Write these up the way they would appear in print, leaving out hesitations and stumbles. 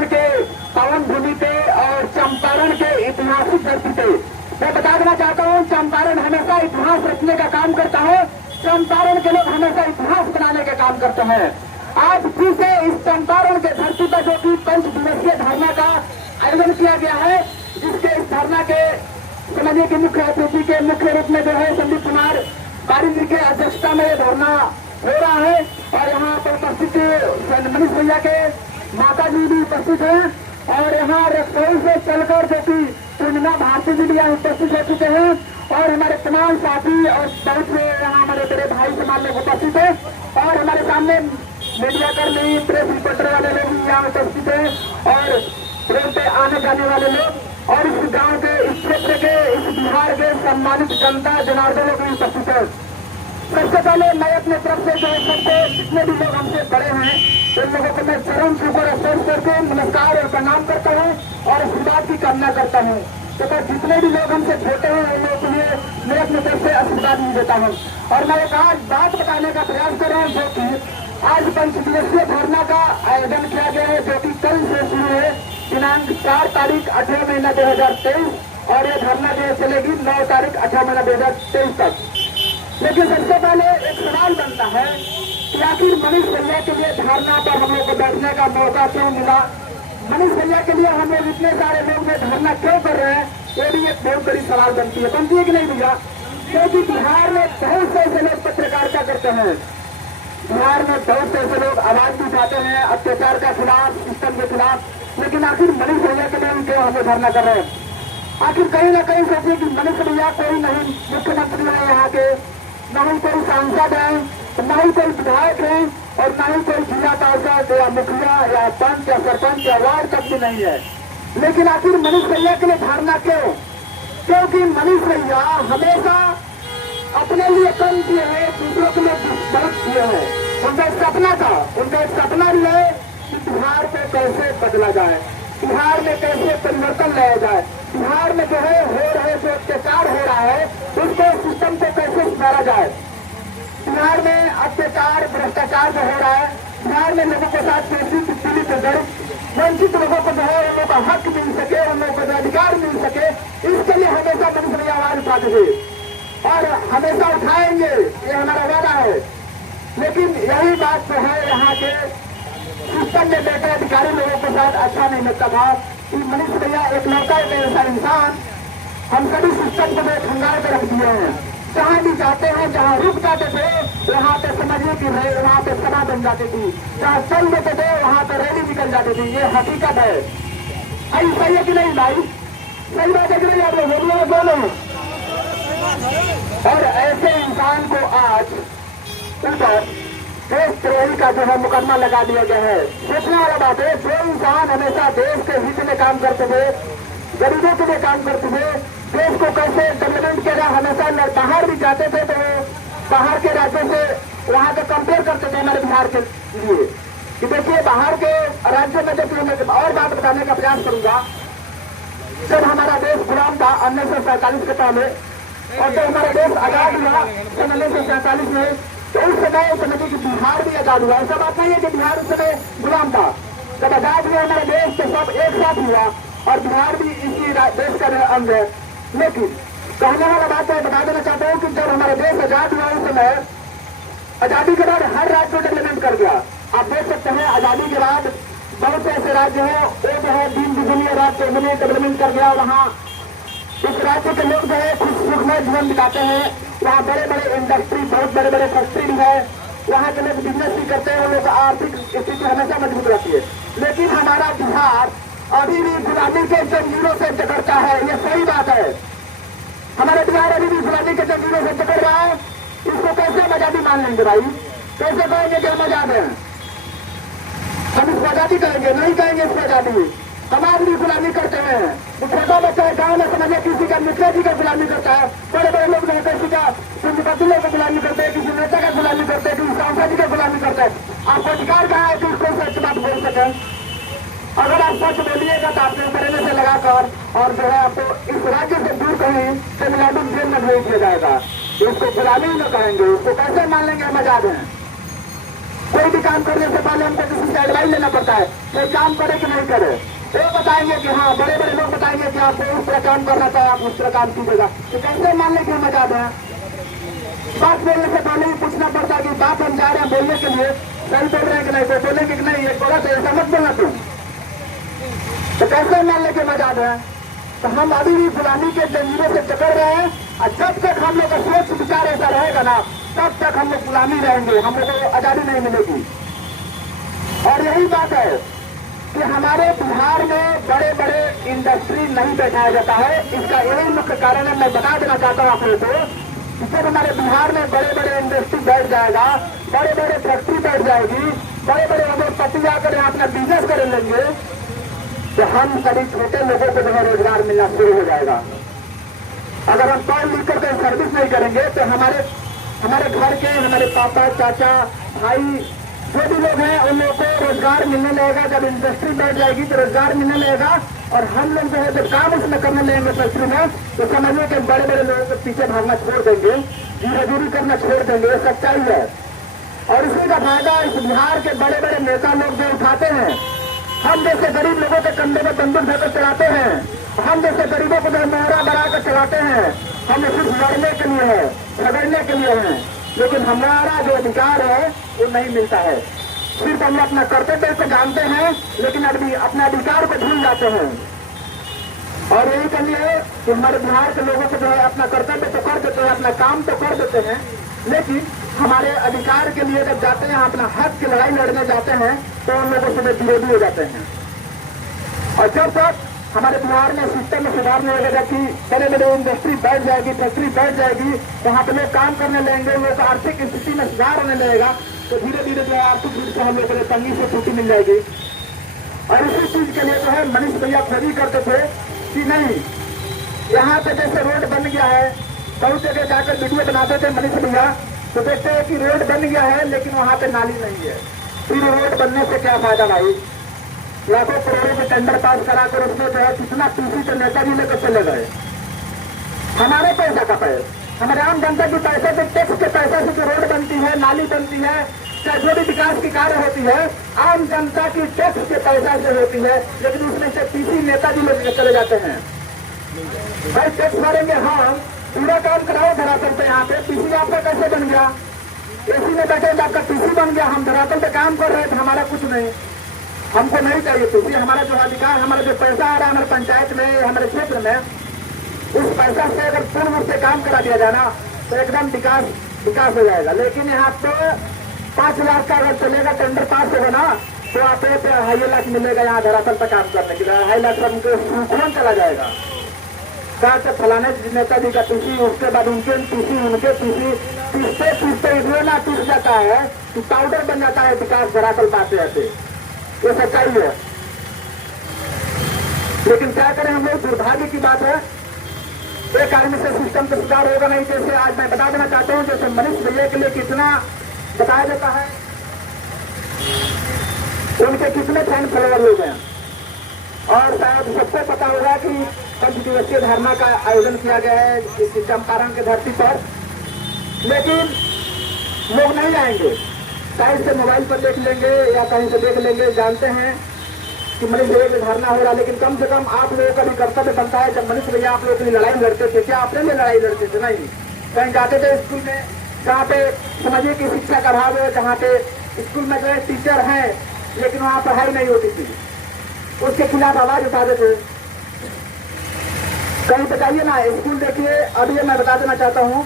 चंपारण के पावन भूमि पे और चंपारण के ऐतिहासिक धरती पे मैं बता देना चाहता हूँ, चंपारण हमेशा इतिहास रचने का काम करता है। चंपारण के लोग हमेशा इतिहास बनाने का काम करते हैं। आज फिर से इस चंपारण के धरती पर जो कि 5 दिवसीय धरना का आयोजन किया गया है, जिसके इस धरना के समझिए कि मुख्य अतिथि के मुख्य रूप में जो है संदीप कुमार पारिक जी के अध्यक्षता में धरना हो रहा है। और यहाँ पर उपस्थित मनीष भैया के माता जी भी उपस्थित हैं और यहाँ रसोई से चलकर जो कि पूर्णिमा भारती जी भी यहाँ उपस्थित हो चुके हैं और हमारे तमाम साथी और बहुत से यहाँ हमारे बड़े भाई समाज लोग उपस्थित है और हमारे सामने मीडिया कर्मी, प्रेस रिपोर्टर वाले लोग भी यहाँ उपस्थित है और रोड पे आने जाने वाले लोग और इस गांव के, इस क्षेत्र के, इस बिहार के सम्मानित जनता जनार्दन लोग भी उपस्थित है। सबसे पहले मैं अपने तरफ से जो सबसे जितने भी लोग हमसे बड़े हैं उन लोगों को मैं चरण छूकर स्पर्श करके नमस्कार और प्रणाम करता हूँ और आशीर्वाद की कामना करता हूँ। तो जितने भी लोग हमसे छोटे हैं उन लोगों के लिए मैं अपने तरफ से आशीर्वाद भी देता हूँ। और मैं एक आज बात बताने का प्रयास कर रहा हूँ जो कि आज 5 दिवसीय धरना का आयोजन किया गया है, जो कि कल से शुरू है दिनांक 4 तारीख 8 महीना 2023 और यह धरना जो चलेगी 9 तारीख 8 महीना 2023 तक। लेकिन सबसे पहले एक सवाल बनता है कि आखिर मनीष भैया के लिए धरना पर हम लोग को बैठने का मौका क्यों मिला, मनीष भैया के लिए हम लोग इतने सारे लोग में धरना क्यों कर रहे हैं, ये भी एक बहुत बड़ी सवाल बनती है कि नहीं भैया। क्योंकि बिहार में बहुत से ऐसे लोग पत्रकारिता करते हैं, बिहार में बहुत से ऐसे लोग आवाज भी उठाते हैं अत्याचार का खिलाफ, सिस्टम के खिलाफ, लेकिन आखिर मनीष भैया के लिए क्यों हमें धरना कर रहे हैं। आखिर कहीं ना कहीं सोचिए कि मनीष भैया कोई नहीं मुख्यमंत्री है यहाँ के, न ही कोई सांसद है, न ही कोई विधायक है और न ही कोई जिला पार्षद या मुखिया या पंच या सरपंच या वार्ड तक भी नहीं है। लेकिन आखिर मनीष भैया के लिए धरना क्यों? क्योंकि मनीष भैया हमेशा अपने लिए कम किए हैं, दूसरों के लिए बहुत किए हैं। उनका सपना था, उनका एक सपना भी है कि बिहार को कैसे बदला जाए, बिहार में कैसे परिवर्तन लाया जाए, बिहार में जो है हो रहे जो अत्याचार हो रहा है उसको सिस्टम को कैसे सुधारा जाए। बिहार में अत्याचार भ्रष्टाचार जो हो रहा है, बिहार में लोगों के साथ कैसी पीड़ित वंचित लोगों को जो है उन लोगों का हक मिल सके, उन लोगों को अधिकार मिल सके, इसके लिए हमेशा मनीष भैया आवाज उठाते थे और हमेशा उठाएंगे, ये हमारा वादा है। लेकिन यही बात जो है यहाँ के सिस्टम में बैठे अधिकारी लोगों के साथ अच्छा नहीं लगता था कि मनीष भैया एक लौटा एक ऐसा इंसान, हम सभी सिस्टम को खंगाल कर रख दिए हैं। जहाँ भी जाते हैं, जहाँ रुक जाते थे वहाँ पे समझिए कि वहाँ पे सभा बन जाती थी, जहाँ चल देते थे वहाँ पे रैली निकल जाती थी। ये हकीकत है। अरे सही है कि नहीं भाई? सही बात है कि नहीं? आप लोग बोलो। और ऐसे इंसान को आज ऊपर देशद्रोही का जो है मुकदमा लगा दिया गया है। सोचने वाला बात है, जो इंसान हमेशा देश के हित में काम करते थे, गरीबों के लिए काम करते थे, देश को कैसे डेवलपमेंट किया जाए, हमेशा बाहर भी जाते थे तो बाहर के राज्यों से वहाँ के कंपेयर करते थे हमारे बिहार के लिए कि देखिए बाहर के राज्यों में देखिए। मैं और बात बताने का प्रयास करूंगा, जब हमारा देश गुलाम था 1947 के पहले और जब हमारा देश आजाद हुआ सन 1947 में, तो उस समय समझिए कि बिहार भी आजाद हुआ। ऐसा बात नहीं है कि बिहार उस समय गुलाम था। जब आजाद हुआ हमारा देश तो सब एक साथ हुआ और बिहार भी इसी देश का अंग है। लेकिन कहने वाला बात है, बता देना चाहता हूँ कि जब हमारा देश आजाद हुआ उस समय आजादी के बाद हर राज्य को डेवलपमेंट कर गया। आप देख सकते हैं आजादी के बाद बहुत से ऐसे राज्य हैं वो जो है दीन दुनिया राज्य डेवलपमेंट कर गया। वहाँ इस राज्य के लोग जो है खुश सुखमय जीवन बिताते हैं। वहाँ बड़े बड़े इंडस्ट्री, बहुत बड़े बड़े फैक्ट्री भी है, वहाँ के लोग बिजनेस भी करते हैं, उन लोग आर्थिक स्थिति हमेशा मजबूत रहती है। लेकिन हमारा बिहार अभी भी गुलामी के जंजीरों से जकड़ता है, ये सही बात है। हमारा बिहार अभी भी गुलामी के जंजीरों से जकड़ रहा है। इसको कैसे हम आजादी मान लेंगे भाई? कैसे कहेंगे कि हम आजाद हैं? हम इसको आजादी कहेंगे? नहीं कहेंगे इसको आजादी। हम आदमी गुलामी करते हैं। छोटा बच्चा है गाँव में समझे किसी का मुखिया जी का गुलामी करता है, बड़े बड़े लोग किसी का पंचायत का गुलामी करते हैं, किसी नेता का गुलामी करते हैं, किसी सांसद जी का गुलामी करते हैं। आपको अधिकार कहाँ है कि उसको सच बात बोल सके? अगर आप सच बोलिएगा तो आपके ऊपर से लगाकर और जो है आपको इस राज्य से दूर कहीं तमिलनाडु जेल में भेज दिया जाएगा। उसको गुलामी न कहेंगे, उसको कैसे मान लेंगे हम आजाद हैं? कोई भी काम करने से पहले हमको किसी से एडवाइस लेना पड़ता है, कोई काम करे कि नहीं करे। वो बताएंगे कि हाँ, बड़े बड़े लोग बताएंगे कि आपको उस तरह काम करना चाहिए, आप उस तरह काम कीजिएगा। तो कैसे मान लें कि हम आजाद हैं? बात बोलने से पहले ही पूछना पड़ता है कि बात हम जा रहे हैं बोलने के लिए, सही बोल रहे हैं कि नहीं, तो बोलेंगे कि नहीं ये बोला तो ऐसा मत बोलना तुम। तो कैसे मान लें कि हम आजाद हैं? तो हम अभी भी गुलामी के जंजीरों से जकड़ रहे हैं, और जब तक हम लोग का सोच विचार ऐसा रहेगा ना, तब तक हम लोग गुलामी रहेंगे, हम लोग को आजादी नहीं मिलेगी। और यही बात है कि हमारे बिहार में बड़े बड़े इंडस्ट्री नहीं बैठाया जाता है। इसका यही मुख्य कारण है, मैं बता देना चाहता हूँ आप लोगों को, जब हमारे बिहार में बड़े बड़े इंडस्ट्री बैठ जाएगा, बड़े बड़े फैक्ट्री बैठ जाएगी, बड़े बड़े उद्योगपति आकर यहाँ अपना बिजनेस कर लेंगे, तो हम सभी छोटे लोगों को जो है रोजगार मिलना शुरू हो जाएगा। अगर हम पढ़ लिख करके सर्विस नहीं करेंगे तो हमारे घर के, हमारे पापा, चाचा, भाई जो भी लोग हैं उन लोगों को रोजगार मिलने लगेगा। जब इंडस्ट्री बैठ जाएगी तो रोजगार मिलने लगेगा, और हम लोग जो है जब काम उसमें करने लगेंगे फैक्ट्री में, तो समझिए कि बड़े बड़े लोगों के पीछे भागना छोड़ देंगे, मजदूरी करना छोड़ देंगे। ये सच्चाई है। और इसी का फायदा इस बिहार के बड़े बड़े नेता लोग जो उठाते हैं, हम जैसे गरीब लोगों के कंधे में बंदूक धरकर चलाते हैं, हम जैसे गरीबों को जो मोहरा बना कर चलाते हैं, हम सिर्फ लड़ने के लिए है, झगड़ने के लिए है, लेकिन हमारा जो अधिकार है वो नहीं मिलता है। सिर्फ हम अपना कर्तव्य को जानते हैं, लेकिन अपने अधिकार को भूल जाते हैं। और यही कमी है कि हमारे बिहार के लोगों को जो है अपना कर्तव्य तो कर देते हैं, अपना काम तो कर देते हैं, लेकिन हमारे अधिकार के लिए जब जाते हैं, अपना हक की लड़ाई लड़ने जाते हैं, तो उन लोगों से विरोधी हो जाते हैं। और जब तक हमारे बिहार में सिस्टम में सुधार नहीं होगा कि बड़े बड़े इंडस्ट्री बैठ जाएगी, फैक्ट्री बैठ जाएगी, वहां पे लोग काम करने लगेंगे, लोग आर्थिक स्थिति में सुधार होने लगेगा, तो धीरे धीरे जो है आर्थिक रूप से हम लोग को तंगी से छुट्टी मिल जाएगी। और इसी चीज के लिए जो है मनीष भैया खुद ही करते थे कि नहीं, यहाँ पे जैसे रोड बन गया है, बहुत जगह जाकर वीडियो बनाते थे मनीष भैया, तो देखते हैं कि रोड बन गया है लेकिन वहाँ पे नाली नहीं है। फिर रोड बनने से क्या फायदा भाई? लाखों करोड़ों के टेंडर पास कराकर उसमें जो है कितना पीसी तो नेताजी लेकर चले गए। हमारे पैसा का पैसा, हमारे आम जनता की पैसे से, टैक्स के पैसे से जो रोड बनती है, नाली बनती है, चाहे जो भी विकास की कार्य होती है, आम जनता की टैक्स के पैसा से होती है, लेकिन उसमें से पीसी नेताजी लेकर चले जाते हैं। भाई टैक्स भरेंगे, हाँ पूरा काम कराओ धरातल पे। यहाँ पे पीसी आपका कैसे बन गया? एसी में बैठे आपका पीसी बन गया। हम धरातल पे काम कर रहे थे, हमारा कुछ नहीं, हमको नहीं चाहिए पीसी। हमारा जो अधिकार, हमारा जो पैसा आ रहा है हमारे पंचायत में, हमारे क्षेत्र में, उस पैसा से अगर पूर्ण रूप से काम करा दिया जाए ना, तो एकदम विकास हो जाएगा। लेकिन यहाँ पे 5 लाख का अगर चलेगा, टेंडर पास होगा ना, तो आप 2.5 लाख मिलेगा यहाँ धरातल पर काम करने के लिए। 2.5 लाख उनको कौन चला जाएगा? से फलाने नेताजी का पीसी, उसके बाद उनके पीसी, उनके पीसी, पीसते इतना टूट जाता है कि पाउडर बन जाता है विकास धरातल पाते आते। ये सच्चाई है। लेकिन क्या करें हम लोग, दुर्भाग्य की बात है, एक आदमी से सिस्टम का सुधार होगा नहीं। जैसे आज मैं बता देना चाहता हूँ, जैसे मनीष भैया के लिए कितना बताया जाता है, उनके कितने फैन फॉलोअर लोग हैं, और शायद सबको पता होगा कि 5 दिवसीय धरना का आयोजन किया गया है इस चंपारण के धरती पर, लेकिन लोग नहीं आएंगे। शायद से मोबाइल पर देख लेंगे या कहीं से देख लेंगे, जानते हैं कि मनीष भैया में धरना हो रहा, लेकिन कम से कम आप लोगों का भी कर्तव्य बनता है। जब मनीष भैया आप लोगों के लिए लड़ाई लड़ते थे, क्या अपने लिए लड़ाई लड़ते थे? नहीं, कहीं जाते थे स्कूल में जहाँ पे समझिए कि शिक्षा का अभाव है, जहाँ पे स्कूल में जो है टीचर है लेकिन वहाँ पढ़ाई नहीं होती थी, उसके खिलाफ आवाज उठाते थे। कहीं बताइए ना, स्कूल देखिए, अब ये मैं बता देना चाहता हूँ,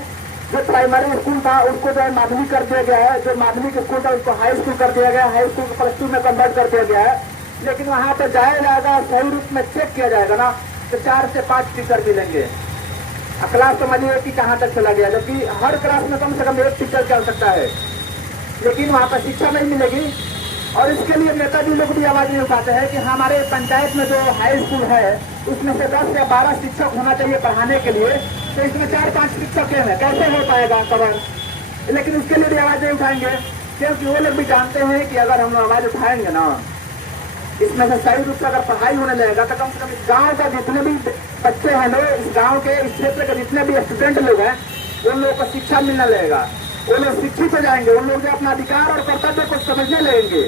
जो प्राइमरी स्कूल था उसको जो है माध्यमिक कर दिया गया है, जो माध्यमिक स्कूल था उसको हाई स्कूल कर दिया गया है, हाई स्कूल को +2 में कन्वर्ट कर दिया गया है। लेकिन वहाँ पर जाया जाएगा, सही रूप में चेक किया जाएगा ना, तो 4 से 5 टीचर मिलेंगे। क्लास समझिए कि कहाँ तक चला गया, जबकि हर क्लास में कम से कम 1 टीचर चल सकता है, लेकिन वहाँ पर शिक्षा नहीं मिलेगी। और इसके लिए नेताजी लोग भी आवाज नहीं उठाते हैं कि हमारे पंचायत में जो हाई स्कूल है उसमें से 10 या 12 शिक्षक होना चाहिए पढ़ाने के लिए, तो इसमें 4-5 शिक्षक हैं, कैसे हो पाएगा कवर? लेकिन उसके लिए भी आवाज नहीं उठाएंगे, क्योंकि वो लोग भी जानते हैं कि अगर हम आवाज उठाएंगे ना, इसमें से सही रूप से अगर पढ़ाई होने लगेगा, तो कम से कम इस गाँव का जितने भी बच्चे हैं लोग, इस गाँव के, इस क्षेत्र के जितने भी स्टूडेंट लोग हैं, उन लोगों को शिक्षा मिलने लगेगा। वो लोग शिक्षित हो जाएंगे, उन लोग जो अपना अधिकार और कर्तव्य को समझने लगेंगे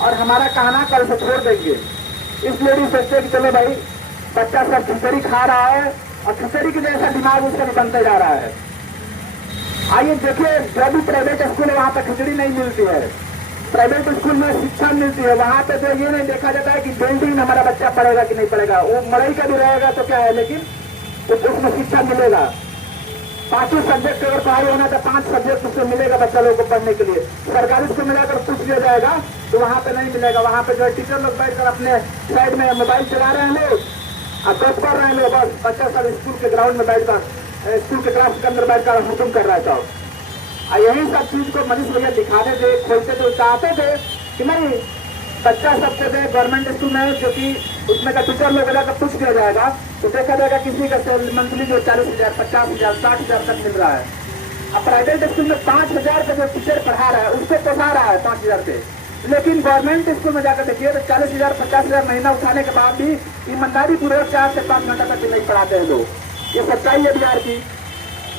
और हमारा कहना कल से छोड़ देंगे। इसलिए भी सोचते कि चलो भाई बच्चा सब खिचड़ी खा रहा है और खिचड़ी के जैसा दिमाग उसका बनते जा रहा है। आइए देखिए, जो भी प्राइवेट स्कूल है वहां पर खिचड़ी नहीं मिलती है। प्राइवेट स्कूल में शिक्षा मिलती है, वहां पे तो ये नहीं देखा जाता है कि बिल्डिंग में हमारा बच्चा पढ़ेगा कि नहीं पढ़ेगा। वो मड़ई का भी रहेगा तो क्या है, लेकिन उसमें शिक्षा मिलेगा। 5 सब्जेक्ट अगर पढ़ाई होना तो 5 सब्जेक्ट उसको मिलेगा बच्चा लोग को पढ़ने के लिए। सरकारी स्कूल में अगर पूछ लिया जाएगा तो वहां पे नहीं मिलेगा। वहां पे जो है टीचर लोग बैठकर अपने साइड में मोबाइल चला रहे हैं लोग और बस पढ़ रहे हैं लोग, बस बच्चा सब स्कूल के ग्राउंड में बैठकर स्कूल के क्लास के अंदर बैठकर हुक्म कर रहा है सब। यही सब चीज को मनीष भैया दिखाने थे, खोलते थे, चाहते थे कि नहीं बच्चा सबसे दे गवर्नमेंट स्कूल में, जो कि उसमें का टीचर लोग अगर पूछ दिया जाएगा तो देखा जाएगा किसी का मंथली जो 40,000, 50,000, 60,000 तक मिल रहा है। अब प्राइवेट स्कूल में 5,000 का जो टीचर पढ़ा रहा है उसको पोसा रहा है 5,000 से, लेकिन गवर्नमेंट स्कूल में जाकर देखिए तो 40,000, 50,000 महीना उठाने के बाद भी ईमानदारी पूर्वक 4 से 5 घंटा तक भी नहीं पढ़ाते हैं लोग। ये सच्चाई है बिहार की।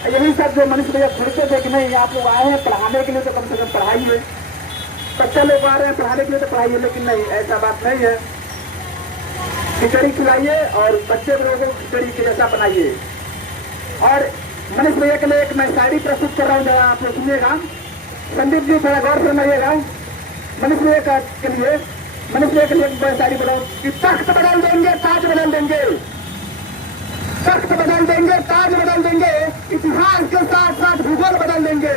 यही सब जो मनीष भैया सोचते थे कि नहीं आप लोग आए हैं पढ़ाने के लिए तो कम से कम पढ़ाइए, बच्चे लोग आ रहे हैं पढ़ाने के लिए तो पढ़ाइए, लेकिन नहीं, ऐसा बात नहीं है। खिचड़ी खिलाइए और बच्चे लोगों को खिचड़ी के जैसा बनाइए। और मनीष भैया के लिए एक मैं शायरी प्रस्तुत कर रहा हूँ, जरा आप लोग सुनिएगा। संदीप जी थोड़ा गौर फरमाइएगा। मनीष भैया के लिए मैं शायरी बनाऊँ कि तख्त बदल देंगे, ताज बदल देंगे, तख्त बदल देंगे, ताज बदल देंगे, इतिहास के साथ साथ भूगोल बदल देंगे।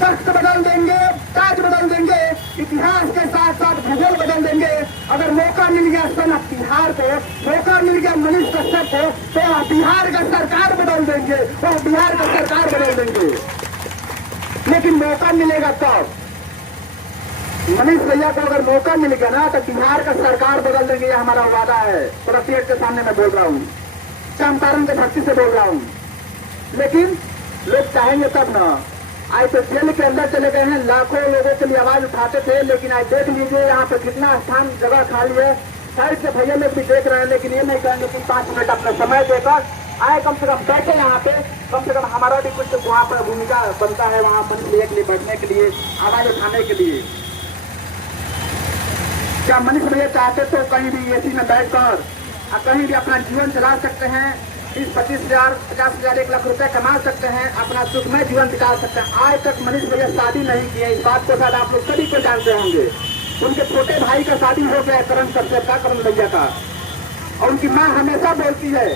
तख्त बदल देंगे, ताज बदल देंगे, इतिहास के साथ साथ भूगोल बदल देंगे। अगर मौका मिल गया सन बिहार को, मौका मिल गया मनीष कश्यप को, तो बिहार का सरकार बदल देंगे, और बिहार का सरकार बदल देंगे। लेकिन मौका मिलेगा तब। मनीष भैया को अगर मौका मिल गया ना तो बिहार का सरकार बदल देंगे, यह हमारा वादा है। प्रेसिडेंट के सामने मैं बोल रहा हूँ, चंपारण के धरती से बोल रहा हूँ। लेकिन लोग चाहेंगे तब ना। आज तो जेल के अंदर चले गए हैं, लाखों लोगों के लिए आवाज उठाते थे, लेकिन आज देख लीजिए यहाँ पे कितना स्थान जगह खाली है। साइड से भैया लोग भी देख रहे हैं, लेकिन ये नहीं कहेंगे कि 5 मिनट अपना समय देकर आए, कम से कम बैठे यहाँ पे, कम से कम हमारा भी कुछ वहाँ पर भूमिका बनता है, वहाँ मनीष भैया के लिए बैठने के लिए, आवाज उठाने के लिए। क्या मनीष भैया चाहते तो कहीं भी एसी में बैठकर कहीं भी अपना जीवन चला सकते हैं, 20-25,000, 50,000, 1 लाख रुपए कमा सकते हैं, अपना सुखमय जीवन बिता सकते हैं। आज तक मनीष भैया शादी नहीं किए, इस बात को शायद आप लोग सभी को जानते होंगे। उनके छोटे भाई का शादी हो गया करण कश्यप का, करण भैया का, और उनकी माँ हमेशा बोलती है,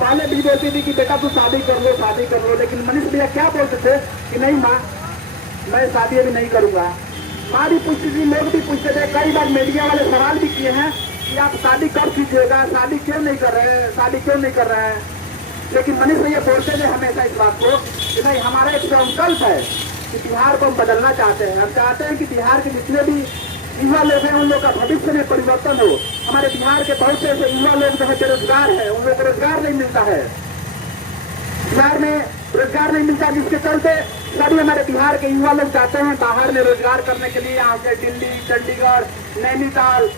पहले भी बोलती थी कि बेटा तू शादी कर लो, शादी कर लो, लेकिन मनीष भैया क्या बोलते थे कि नहीं माँ मैं शादी अभी नहीं करूंगा। माँ भी पूछती थी, लोग भी पूछते थे, कई बार मीडिया वाले सवाल भी किए हैं कि आप शादी कब कीजिएगा, शादी क्यों नहीं कर रहे हैं, शादी क्यों नहीं कर रहे हैं। लेकिन मनीष भैया बोलते थे हमेशा इस बात को कि नहीं, हमारा एक संकल्प है कि बिहार को हम बदलना चाहते हैं। हम चाहते हैं कि बिहार के जितने भी युवा लोग हैं उन लोग का भविष्य में परिवर्तन हो। हमारे बिहार के बहुत से ऐसे युवा लोग जो है बेरोजगार है, उन लोग को रोजगार नहीं मिलता है, बिहार में रोजगार नहीं मिलता, जिसके चलते सभी हमारे बिहार के युवा लोग जाते हैं बाहर में रोजगार करने के लिए, यहाँ से दिल्ली, चंडीगढ़, नैनीताल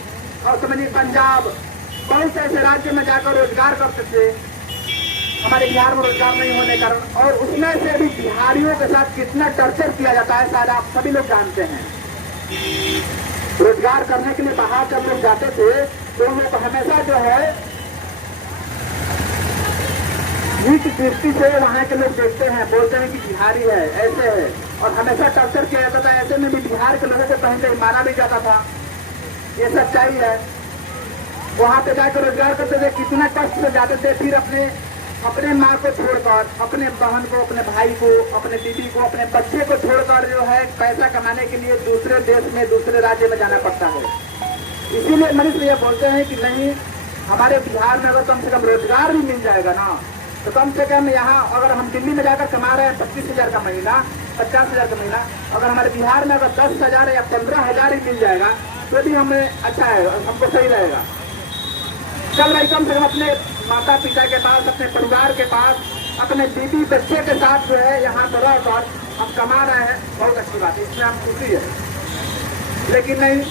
और समझिए पंजाब, बहुत से ऐसे राज्य में जाकर रोजगार करते थे। हमारे बिहार में रोजगार नहीं होने के कारण, और उसमें से भी बिहारियों के साथ कितना टर्चर किया जाता है शायद आप सभी लोग जानते हैं। रोजगार करने के लिए बाहर जब लोग जाते थे तो उन लोग हमेशा जो है नीच दृष्टि से वहाँ के लोग देखते हैं, बोलते हैं कि बिहारी है, ऐसे है, और हमेशा टर्चर किया जाता था। ऐसे में भी बिहार के लोगों को कहीं कहीं मारा भी जाता था। ये सच्चाई है। वहाँ पे जाकर रोजगार करते थे, कितना कष्ट से जाते थे, फिर अपने माँ को छोड़कर, अपने बहन को, अपने भाई को, अपने दीदी को, अपने बच्चे को छोड़कर जो है पैसा कमाने के लिए दूसरे देश में, दूसरे राज्य में जाना पड़ता है। इसीलिए मनीष भैया बोलते हैं कि नहीं, हमारे बिहार में अगर कम से कम रोजगार भी मिल जाएगा ना, तो कम से कम यहाँ अगर हम दिल्ली में जाकर कमा रहे हैं 25,000 का महीना, 50,000 का महीना, अगर हमारे बिहार में अगर 10,000 या 15,000 ही मिल जाएगा तो भी हमें अच्छा है, हमको सही रहेगा। चल रही कम से कम अपने माता पिता के पास, अपने परिवार के पास, अपने बीवी बच्चे के साथ जो है यहाँ पर रहकर हम कमा रहे हैं, बहुत अच्छी बात है, इसमें हम खुशी है। लेकिन नहीं,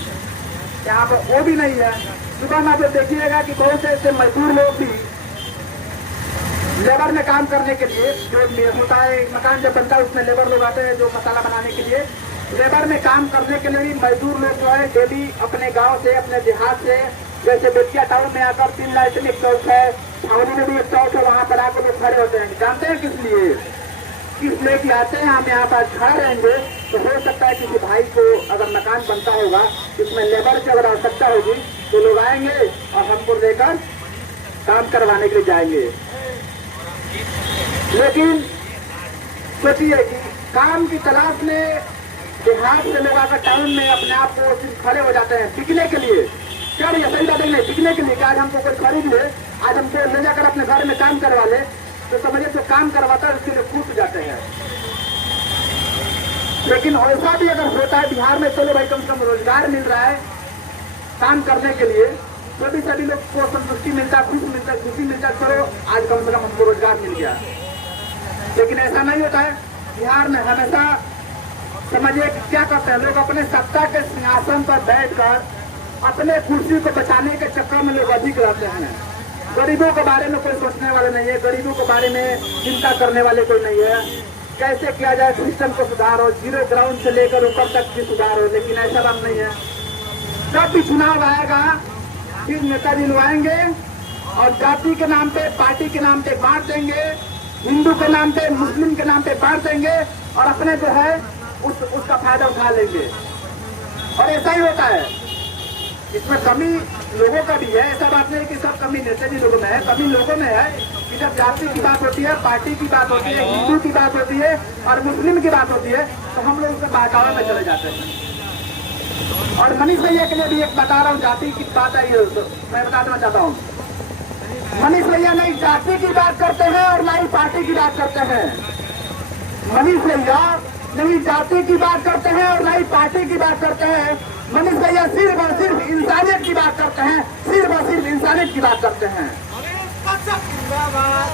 यहाँ पर वो भी नहीं है। सुबह में आप लोग देखिएगा कि बहुत से ऐसे मजदूर लोग भी लेबर में काम करने के लिए जो होता है, मकान जब बनता है उसमें लेबर लोग आते हैं जो मसाला बनाने के लिए। लेबर में काम करने के लिए भी मजदूर लोग जो है डेली अपने गांव से, अपने देहात से, जैसे बेतिया टाउन में आकर 3 लाइट में एक चौक है, छावनी में भी एक चौक है, वहां पर आकर लोग खड़े होते हैं। जानते हैं किस लिए? कि आते हैं हम यहाँ पर खड़े रहेंगे तो हो सकता है किसी भाई को अगर मकान बनता होगा, इसमें लेबर की अगर आवश्यकता होगी तो लोग आएंगे और हमको लेकर काम करवाने के लिए जाएंगे। लेकिन सोचिए कि काम की तलाश में देहात से लोग आकर टाउन में अपने आप को खड़े हो जाते हैं बिकने के लिए। क्या ये सही बात नहीं? बिकने के लिए कि आज हमको कोई खरीद ले, आज हमको ले जाकर अपने घर में काम करवा ले, तो समझिए जो काम करवाता है उसके लिए कूद जाते हैं। लेकिन ऐसा भी अगर होता है बिहार में, चलो भाई कम से कम रोजगार मिल रहा है काम करने के लिए, तो भी सभी लोग को संतुष्टि मिलता, खुशी मिलता, चलो आज कम से कम हमको रोजगार मिल गया। लेकिन ऐसा नहीं होता है। बिहार में हमेशा समझिए क्या करते हैं लोग, अपने सत्ता के सिंहासन पर बैठकर अपने कुर्सी को बचाने के चक्कर में लोग अधिक रहते हैं। गरीबों के बारे में कोई सोचने वाले नहीं है, गरीबों के बारे में चिंता करने वाले कोई नहीं है। कैसे किया जाए सिस्टम को सुधार हो, जीरो ग्राउंड से लेकर ऊपर तक की सुधार हो, लेकिन ऐसा बात नहीं है। जब भी चुनाव आएगा फिर नेताजी लोग आएंगे और जाति के नाम पे, पार्टी के नाम पे बांट देंगे, हिंदू के नाम पे, मुस्लिम के नाम पे बांट देंगे और अपने जो है उसका फायदा उठा लेंगे। और ऐसा ही होता है। इसमें कमी लोगों का भी है, ऐसा बात नहीं कि सब कमी नेताजी लोगों में है। कमी लोगों में है कि जब जाति की बात होती है, पार्टी की बात होती है, हिंदू की बात होती है और मुस्लिम की बात होती है, तो हम लोग उसके बहकावे में चले जाते हैं। और मनीष भैया के लिए भी एक बता रहा हूँ, जाति की बात आई है तो मैं बता देना चाहता हूँ। मनीष भैया नहीं जाति की बात करते हैं और ना ही पार्टी की बात करते हैं। मनीष भैया नहीं जाति की बात करते हैं और ना ही पार्टी की बात करते हैं। मनीष भैया सिर्फ और सिर्फ इंसानियत की बात करते हैं, सिर्फ और सिर्फ इंसानियत की बात करते हैं। जिंदाबाद